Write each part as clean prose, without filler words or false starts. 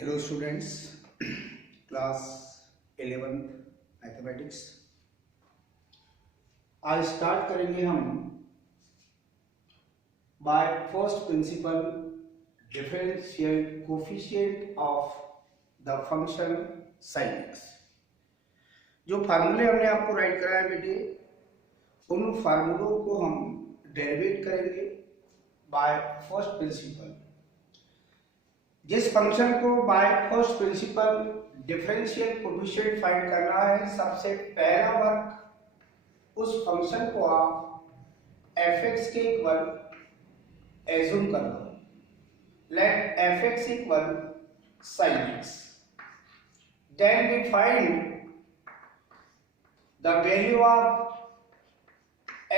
Hello students, class 11 mathematics. आज start करेंगे हम bye first principal differential coefficient of the function sin x। जो फार्मूले हमने आपको राइट कराया बेटे, उन फार्मूलों को हम डेरिवेट करेंगे बाय फर्स्ट प्रिंसिपल। जिस फंक्शन को bye first principal differential coefficient find करना है, सबसे पहला वर्क उस फंक्शन को आप f(x) के इक्वल एज्यूम कर लो। Let f(x) equal sin x। Then we find the value of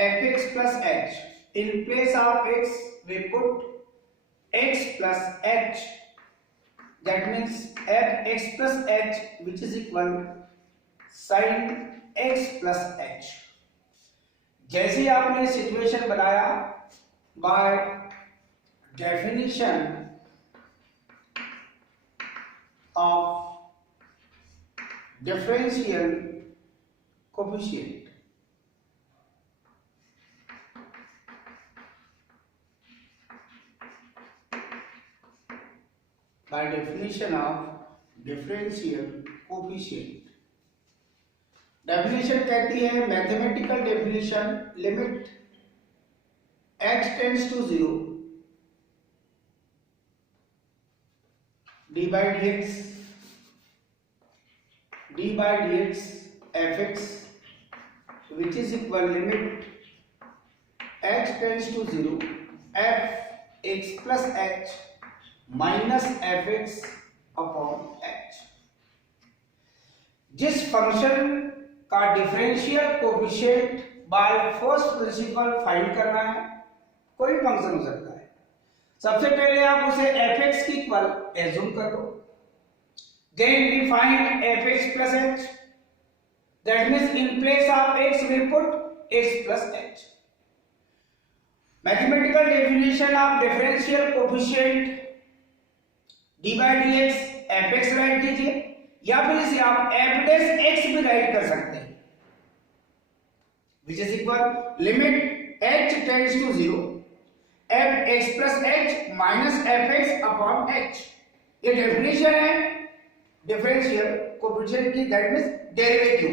f(x) plus h। In place of x we put x plus h, that means f(x) plus h, which is equal sin x plus h। जैसे आपने situation बनाया, by definition of differential coefficient, by definition of differential coefficient। Definition कहती है, mathematical definition, limit x tends to 0 d by dx f(x), which is equal limit x tends to 0 f(x) plus h minus f(x) upon h। जिस function का differential coefficient by first principle find करना है, कोई function हो सकता है, सबसे पहले आप उसे f(x) की इक्वल एज्यूम कर लो। Then we find f(x) plus h, that means in place of x we put x plus h। Mathematical definition of differential coefficient d by dx f(x) write कीजिए, या फिर इसे आप f(x) भी right कर सकते हैं, which is equal limit h tends to 0 f(x) plus h minus f(x) upon h। ये डेफिनेशन है डिफरेंशियल कोफिशिएंट की, दैट मींस डेरिवेटिव।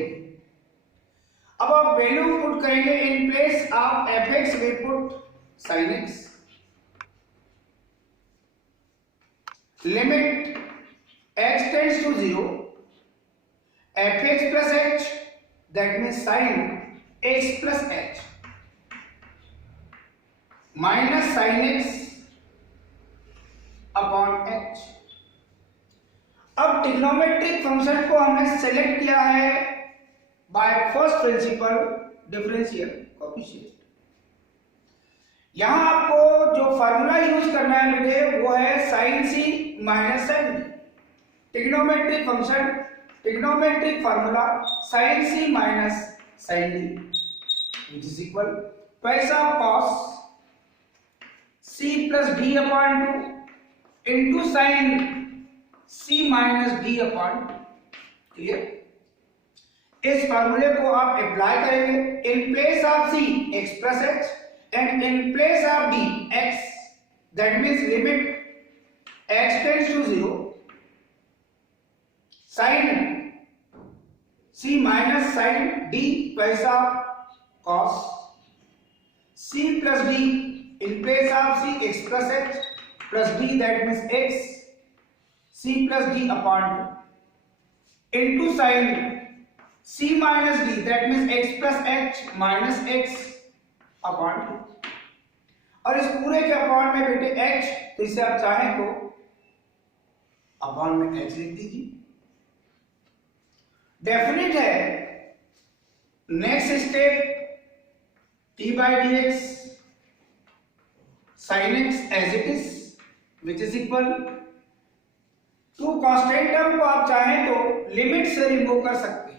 अब आप वैल्यू पुट करेंगे, in place of f(x) we put sin x। लिमिट x tends to 0 f(x) plus h, that means sin x plus h minus sin x upon h। अब trigonometric function को हमने select किया है bye first principal differential coefficient. यहां आपको जो formula use करना है बेटे, वो है sin c minus sin d। Trigonometric function, trigonometric formula sin c minus sin d, which is equal twice of cos c plus d upon 2 into sin c minus d upon 2। Clear? इस फार्मूले को आप apply करेंगे, in place of c x plus h and in place of d x, that means limit x tends to 0 sin c minus sin d twice of cos c plus d, in place of c x plus h plus d, that means x c plus d upon 2 into sin c minus d, that means x plus h minus x upon 2। और इस पूरे के upon में बेटे h, तो इसे आप चाहें तो अपॉन में h लिख दीजिए। डेफिनेट है next step d by dx sin x as it is, which is equal to constant term को आप चाहें तो लिमिट से रिमूव कर सकते हैं।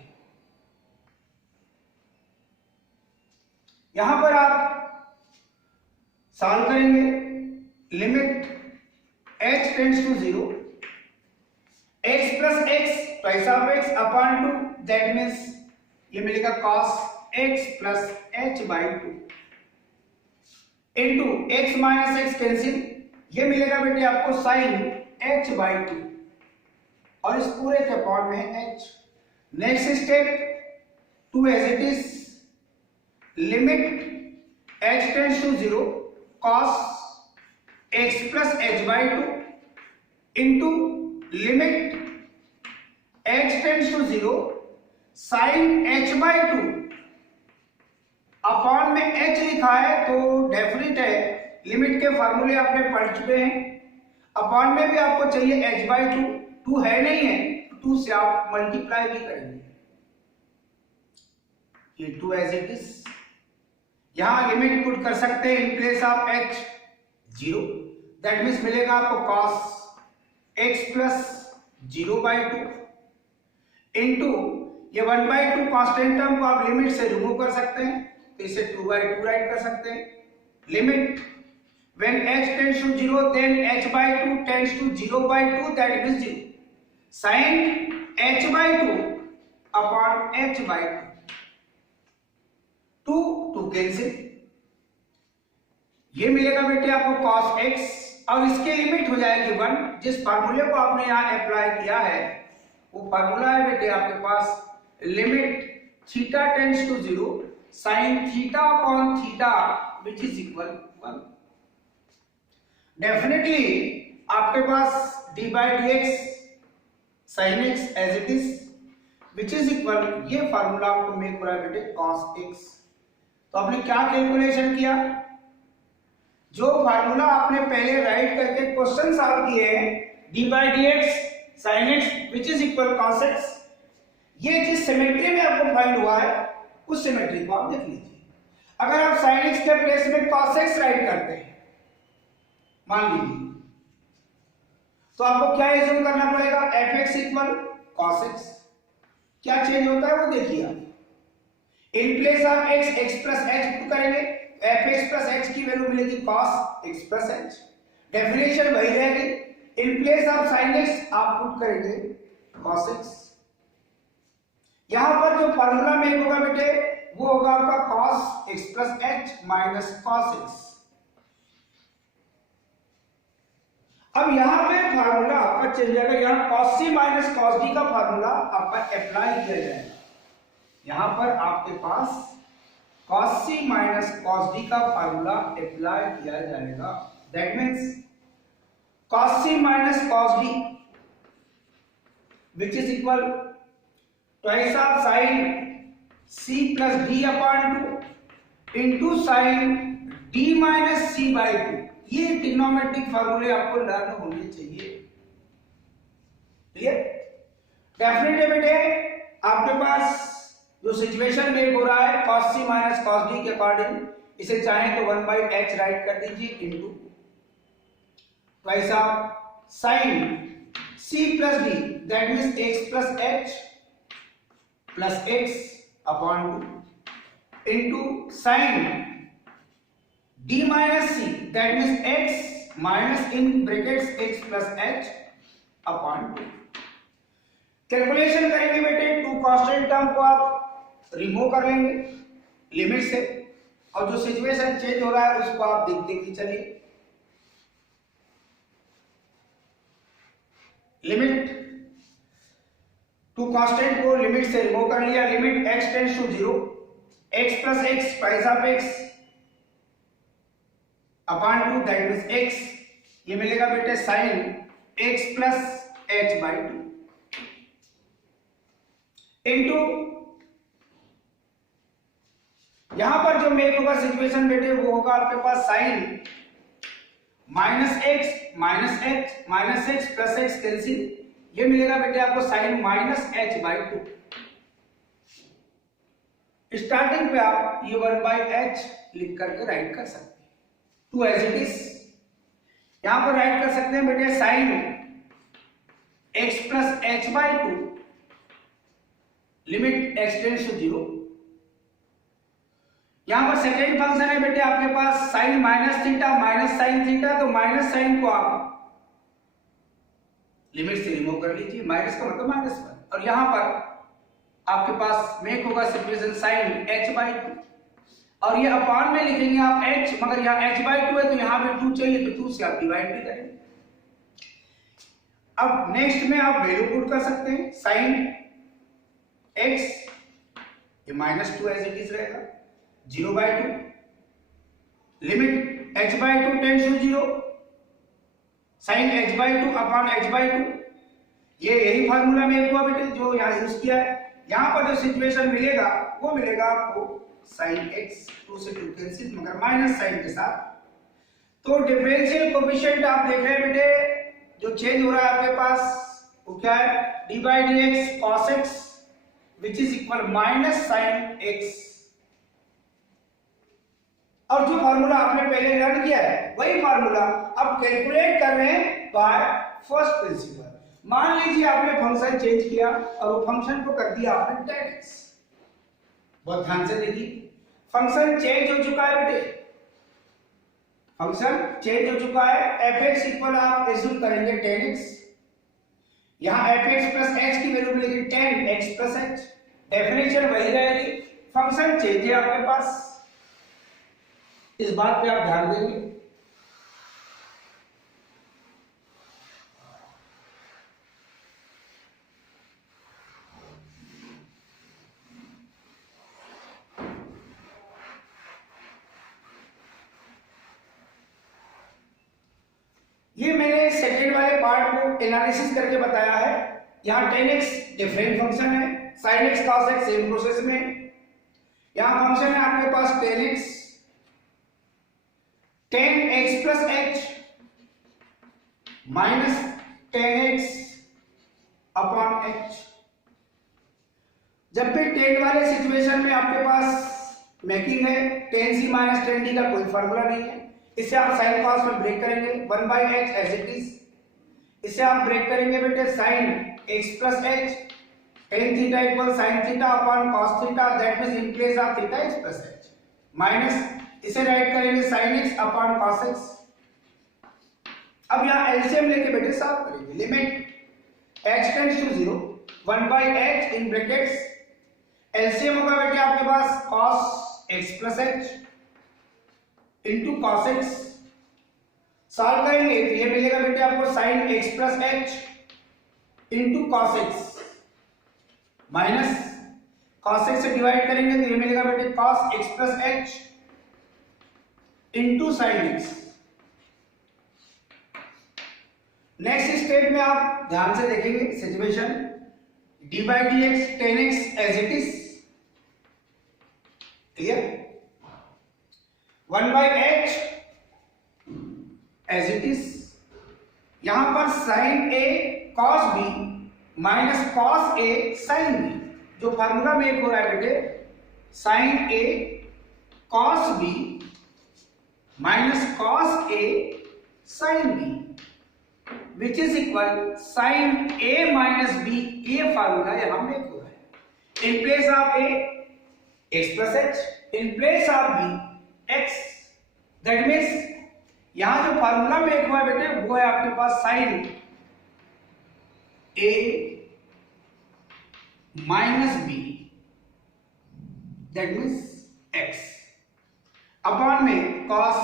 यहां पर आप सॉल्व करेंगे, limit h tends to 0 x plus x twice of x upon 2, that means ये मिलेगा cos x plus h by 2 into x minus x cancel, ये मिलेगा बेटे आपको sin h बाई 2 और इस पूरे के अपॉन में है h। Next step 2 as it is, limit h tends to 0 cos x plus h by 2 into limit h tends to 0 sin h by 2 upon में h लिखा है तो डेफिनेट है, लिमिट के फॉर्मूले आपने पढ़ चुके हैं। अपॉन में भी आपको चाहिए h बाई 2, 2 है नहीं है तो 2 से आप मल्टीप्लाई भी करेंगे, ये 2 एज इट इज। यहां लिमिट पुट कर सकते हैं इन place of h 0, that means मिलेगा आपको cos x plus 0 by 2 into ये 1 बाई 2 कॉन्स्टेंट टर्म को आप लिमिट से रिमूव कर सकते हैं तो इसे 2 बाई 2 राइट कर सकते हैं। Limit when h tends to 0 then h by 2 tends to 0 by 2, that means 0 sin h by 2 upon h by 2, 2 cancel, ये मिलेगा बेटे आपको cos x और इसके लिमिट हो जाएगी 1। जिस फार्मूले को आपने यहाँ अप्लाई किया है वो फार्मूला है बेटे आपके पास, limit theta tends to 0 sin theta upon theta which is equal 1। Definitely आपके पास d by dx sin x as it is which is equal, ये फार्मूला आपको मेक हो रहा है बेटे cos x। तो आपने क्या कैलकुलेशन किया, जो फार्मूला आपने पहले राइट करके क्वेश्चन सॉल्व किए हैं d by dx sin x which is equal cos x, ये जिस सिमेट्री में आपको फाइंड हुआ है उस सिमेट्री को आप देख लीजिए। अगर आप sin x के प्लेस में cos x राइट करते हैं मान लीजिए तो आपको क्या एज्यूम करना पड़ेगा, fx इक्वल cos x। क्या चेंज होता है वो देखिए आप, इन place of x x plus h put करेंगे, fx प्लस h की वैल्यू मिलेगी cos x plus h, definition वही रहेगी। इन प्लेस ऑफ sin x आप पुट करेंगे cos x। यहां पर जो फार्मूला मेक होगा बेटे वो होगा आपका cos x plus h minus cos x। अब यहां पे फार्मूला आपका चेंज जाएगा, यहां cos c minus cos d का फार्मूला आपका अप्लाई किया जाएगा। यहां पर आपके पास cos c minus cos d का फार्मूला अप्लाई किया जाएगा, that means cos c minus cos d which is equal twice of sin c plus d upon 2 into sin d minus c by 2। ये ट्रिग्नोमेट्रिक फार्मूले आपको learn होने चाहिए, clear. Definitely बेटे आपके पास जो सिचुएशन मेक हो रहा है cos c minus cos d के अकॉर्डिंग, इसे चाहें तो 1 by h राइट कर दीजिए into twice of sin c plus d, that means x plus h plus x upon 2 into sin d minus c, that means x minus in brackets x plus h upon 2। Calculation करेंगे बेटे, 2 constant term को आप remove कर लेंगे limit से और जो situation change हो रहा है उसको आप देखते ही चलिए। लिमिट 2 कांस्टेंट को लिमिट से रिमूव कर लिया, limit x tends to 0 x plus x twice of x upon 2, that means x, ये मिलेगा बेटे sin x plus h by 2 into यहां पर जो मेक होगा सिचुएशन बेटे वो होगा आपके पास sin minus x plus x cancel, ये मिलेगा बेटे आपको sin minus h by 2। Starting पे आप ये 1 बाई h लिख करके राइट कर सकते हैं, 2 एज इट इज। यहां पर राइट कर सकते हैं बेटे sin x plus h by 2 limit x tends to 0। यहां पर सेकेंड फंक्शन है बेटे आपके पास sin minus theta minus sin theta, तो माइनस साइन को आप लिमिट से रिमूव कर लीजिए, माइनस का मतलब -1, और यहाँ पर आपके पास मेक होगा सिचुएशन साइन h/2, और ये अपान में लिखेंगे आप h, मगर यहाँ h/2 है तो यहाँ पे 2 चाहिए तो 2 से आप डिवाइड भी करेंगे। अब नेक्स्ट में आप वैल्यू पुट कर सकते हैं, साइन x ये -2 एज इट इज रहेगा, 0/2, limit h/2 tends to 0, sine h/2 upon h/2, ये यही फार्मूला में हुआ बेटे जो यहाँ यूज किया है। यहाँ पर जो सिचुएशन मिलेगा वो मिलेगा आपको साइन x 2 से 2 कैंसिल, मगर माइनस साइन के साथ। तो डिफरेंशियल कोएफिशिएंट आप देख रहे हैं बेटे, जो चेंज हो रहा है आपके पास वो क्या है, d/dx cos x which is equal minus sine x। और जो फार्मूला आपने पहले लर्न किया है वही फार्मूला अब कैलकुलेट कर रहे हैं बाय फर्स्ट प्रिंसिपल। मान लीजिए आपने फंक्शन चेंज किया और वो फंक्शन को कर दिया आपने tan x। बहुत ध्यान से देखिए, फंक्शन चेंज हो चुका है बेटे, फंक्शन चेंज हो चुका है। fx इक्वल आप एज्यूम करेंगे tan x, यहाँ fx प्लस h की वैल्यू मिलेगी tan x plus h, definition वही रहेगी, फंक्शन चेंज है आपके पास, इस बात पे आप ध्यान देंगे। ये मैंने सेकेंड वाले पार्ट को एनालिसिस करके बताया है। यहाँ tan x डिफरेंट फंक्शन है, sin x cos x same process में। यहाँ फंक्शन है आपके पास tan x plus h minus tan x upon h। जब भी tan वाले सिचुएशन में आपके पास मेकिंग है, tan c minus tan d का कोई फार्मूला नहीं है, इसे आप साइन कॉस में ब्रेक करेंगे 1/x एज इट इज, इसे आप ब्रेक करेंगे बेटे sin x plus h, tan theta equal sin theta upon cos theta, that means in place of theta x plus h, minus इसे राइट करेंगे sin x upon cos x। अब यहाँ LCM लेके बेटे सॉल्व करेंगे, limit h tends to 0 1/h in brackets, LCM होगा बेटे आपके पास cos x plus h into cos x, solve करेंगे तो ये मिलेगा बेटे आपको sin x plus h into cos x, minus cos x से डिवाइड करेंगे तो ये मिलेगा बेटे cos x plus h into sin x। Next step में आप ध्यान से देखेंगे situation, d/dx tan x as it is, clear, 1/h as it is, यहां पर sin a cos b minus cos a sin b, जो फार्मूला मेक हो रहा है बेटे sin a cos b minus cos a sin b which is equal sin a minus b, ये formula यहां make हो रहा है। इन place of a x plus h, in place of b x, that means यहां जो formula make हुआ है बेटे वो है आपके पास sin a minus b, that means x upon में cos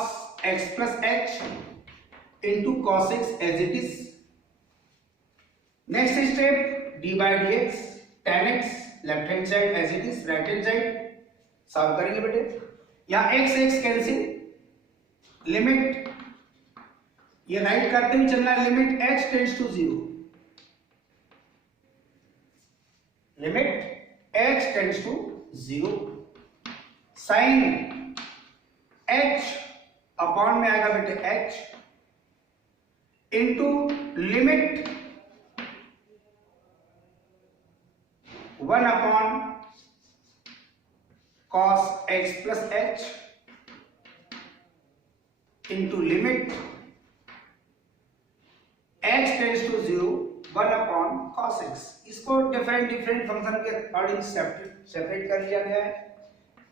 x plus h into cos x as it is. Next step d/dx tan x left hand side as it is, right hand side solve करेंगे बेटे, यहाँ x x cancel, limit ये write करते हुए चलना, limit h tends to 0, limit h tends to 0, sin h upon में आएगा बेटे h into limit 1 upon cos x plus h into limit h tends to 0 1 upon cos x। इसको different function के according separate कर लिया गया है,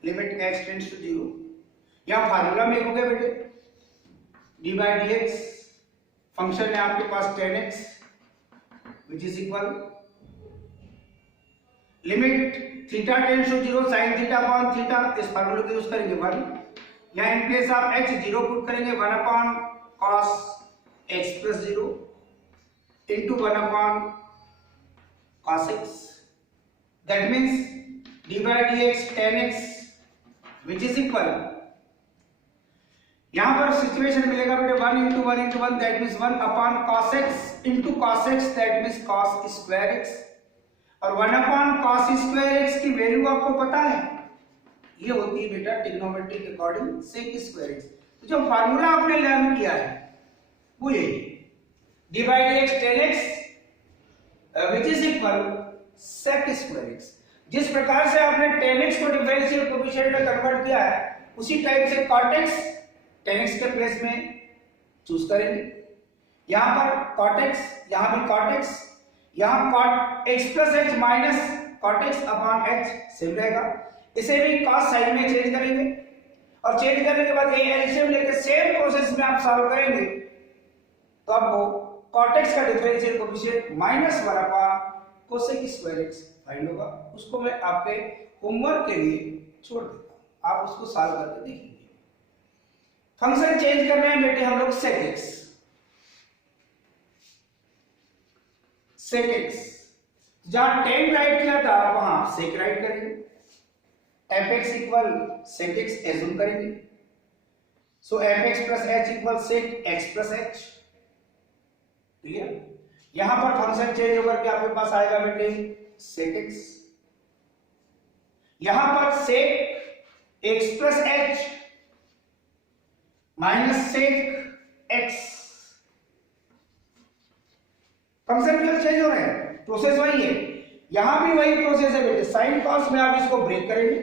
limit h tends to 0। यहां फार्मूला में हो गया बेटे d/dx, फंक्शन है आपके पास tan x which is equal limit theta tends to 0 sin theta upon theta, इस फार्मूले को यूज करेंगे 1, या in place of h 0 put करेंगे 1 upon cos x plus 0 into 1 upon cos x, that means d by dx tan x which is equal, यहां पर situation मिलेगा बेटे 1 into 1 into 1 that means 1 upon cos x into cos x that means cos square x, और 1 upon cos square x की value आपको पता है, ये होती है बेटा ट्रिग्नोमेट्री के अकॉर्डिंग sec स्क्वायर x। तो जो फार्मूला आपने लर्न किया है वो ये d by dx tan x which is equal sec square x। जिस प्रकार से आपने tan x को डिफरेंशियल कोएफिशिएंट में कन्वर्ट किया है उसी टाइप से cot x tan x के प्लेस में चूज करेंगे, यहां पर cot x, यहां भी cot x, यहां cot x plus h minus cot x upon h same रहेगा, इसे भी cos साइन में चेंज करेंगे, और चेंज करने के बाद ये एलसीएम लेके सेम प्रोसेस में आप सॉल्व करेंगे तो आपको cot x का differential coefficient -1 upon cosec square x find होगा। उसको मैं आपके होमवर्क के लिए छोड़ देता हूं, आप उसको सॉल्व करके देखेंगे। फंक्शन चेंज कर रहे हैं बेटे हम लोग sec x, sec x जहां tan राइट किया था वहां sec राइट करेंगे, fx equal sec x assume करेंगे, सो fx plus h equal sec x plus h, clear. यहां पर फंक्शन चेंज होकर के आपके पास आएगा बेटे sec x, यहां पर sec x plus h minus sec x, function क्यों चेंज हो रहे हैं, प्रोसेस वही है, यहां भी वही प्रोसेस है बेटे, साइन कॉस में आप इसको ब्रेक करेंगे,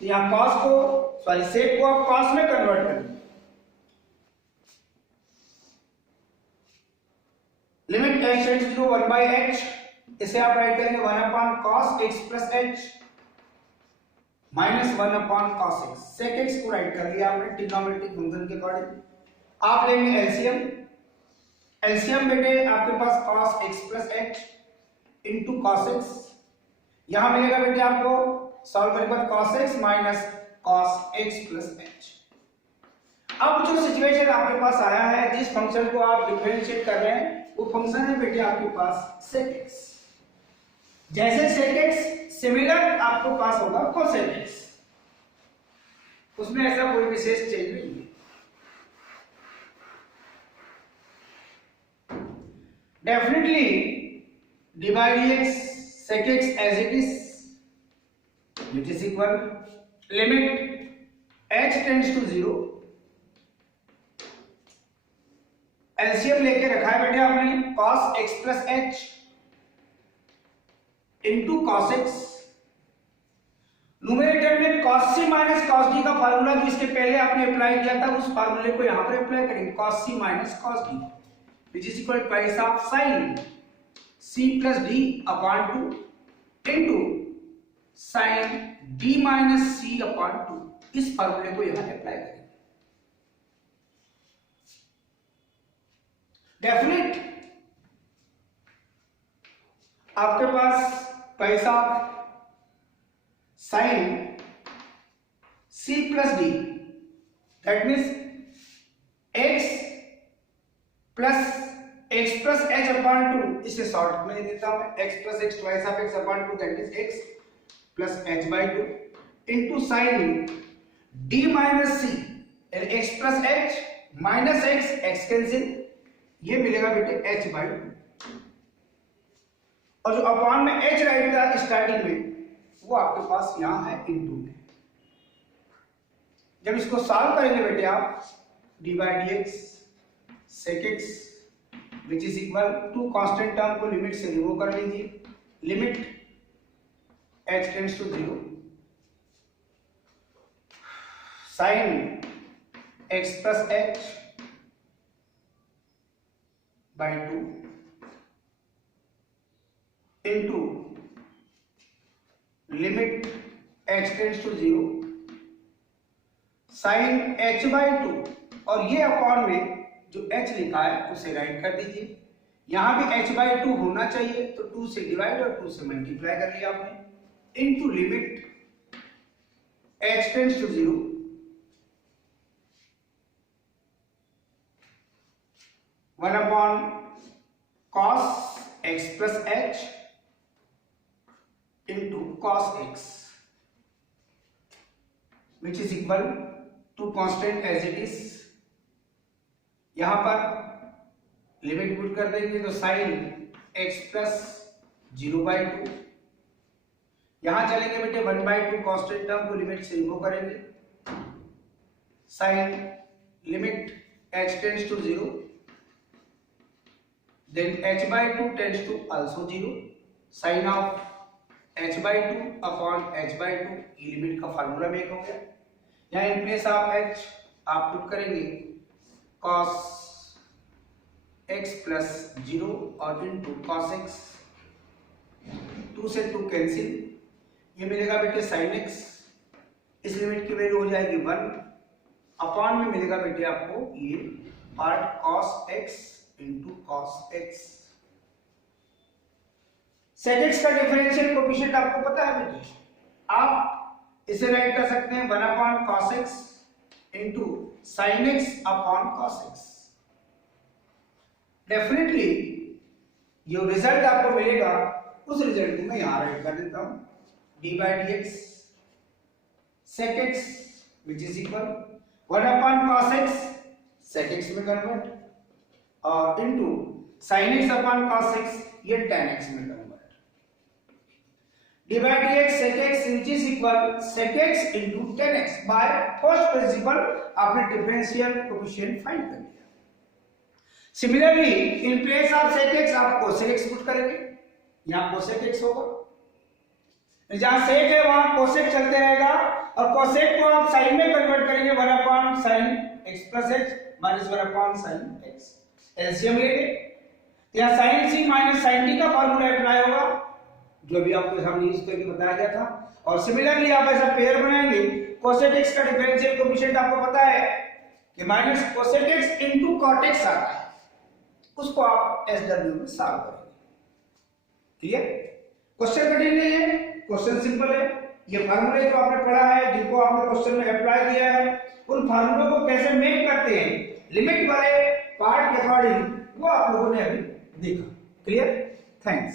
तो यहां कॉस को सॉरी सेक को आप कॉस में कन्वर्ट करेंगे, limit h tends to 1 by h, इसे आप राइट करेंगे 1 upon cos x plus h minus 1 upon cos x, sec x को राइट कर लिया आपने ट्रिग्नोमेट्रिक फंक्शन के अकॉर्डिंग। आप लेंगे एलसीएम, एलसीएम बेटे आपके पास cos x plus h into cos x, यहां मिलेगा बेटे आपको सॉल्व करने के बाद cos x minus cos x plus h। अब जो सिचुएशन आपके पास आया है, जिस फंक्शन को आप डिफरेंशिएट कर रहे हैं वो फंक्शन है बेटे आपके पास sec x, जैसे sec x सिमिलर आपको पास होगा cosec x, उसमें ऐसा कोई विशेष चेंज नहीं है। Definitely d by dx sec x as it is which is equal limit h tends to 0, LCM लेके रखा है बेटे आपने cos x plus h into cos x, numerator में cos c minus cos d का formula जो इसके पहले आपने अप्लाई किया था उस फार्मूले को यहां पर अप्लाई करेंगे, cos c minus cos d which is equal to price of sin c plus d upon 2 into sin d minus c upon 2, इस फार्मूले को यहां अप्लाई करेंगे। डेफिनेट आपके पास पैसा sine c plus d that means x plus x plus h upon 2, इसे short में देता हूं x plus x twice of x upon 2 that means x plus h by 2 into sine d minus c x plus h minus x cancel, ये मिलेगा बेटे h by 2, और जो upon में h राइट था स्टार्टिंग में वो आपके पास यहां है इनटू में। जब इसको सॉल्व करेंगे बेटे आप d by dx sec x which is equal to constant term को लिमिट से रिमूव कर लीजिए, limit h tends to 0 sin x plus h by 2 into limit h tends to 0 sin h by 2, और ये upon में जो h लिखा है उसे राइट कर दीजिए। यहां भी h/2 होना चाहिए, तो 2 से डिवाइड और 2 से मल्टीप्लाई कर लिया आपने, into limit h tends to 0 1/cos x plus h into cos x, which is equal to constant as it is। यहां पर लिमिट पुट कर देंगे तो sin x plus 0/2, यहां चलेंगे बेटे 1/2 कांस्टेंट टर्म को लिमिट से रिमूव करेंगे, sin limit h tends to 0, then h/2 tends to also 0, sin of h/2 upon h/2, ये लिमिट का फार्मूला मेक हो गया। यहाँ इन प्लेस ऑफ h आप पुट करेंगे cos x plus 0 और इनटू cos x, 2 से 2 कैंसिल, ये मिलेगा बेटे sin x, इस लिमिट की वैल्यू हो जाएगी 1, अपॉन में मिलेगा बेटे आपको ये part cos x into cos x। sec x का डिफरेंशियल कोएफिशिएंट आपको पता है बेटे, आप इसे राइट कर सकते हैं 1/cos x into sin x upon cos x। Definitely जो रिजल्ट आपको मिलेगा उस रिजल्ट को मैं यहां राइट कर देता हूं, d/dx sec x which is equal 1/cos x sec x में कन्वर्ट और into sin x upon cos x, ये tan x में convert, d/dx sec x which is equal sec x into tan x bye first principal आपने differential coefficient find कर लिया। Similarly in place of sec x आप cosec x put करेंगे, यहां cosec x होगा, जहां sec है वहां cosec चलते रहेगा और cosec को आप sin में कन्वर्ट करेंगे 1/sin x plus h minus 1/sin x, LCM लेंगे, यहाँ sin c minus sin t का फार्मूला अप्लाई होगा जो भी आपको सामने यूज करके बताया गया था। और सिमिलरली आप ऐसा पेयर बनाएंगे, cosec x का डिफरेंशियल कोएफिशिएंट आपको पता है कि minus cosec x into cot x आता है, उसको आप SW में सॉल्व करेंगे। क्लियर? क्वेश्चन कठिन नहीं है, क्वेश्चन सिंपल है। ये फार्मूले जो आपने पढ़ा है, जिनको आपने क्वेश्चन में अप्लाई किया है, उन फार्मूलों को कैसे मेक करते हैं लिमिट वाले पार्ट के अकॉर्डिंग, वो आप लोगों ने अभी देखा। क्लियर? थैंक्स।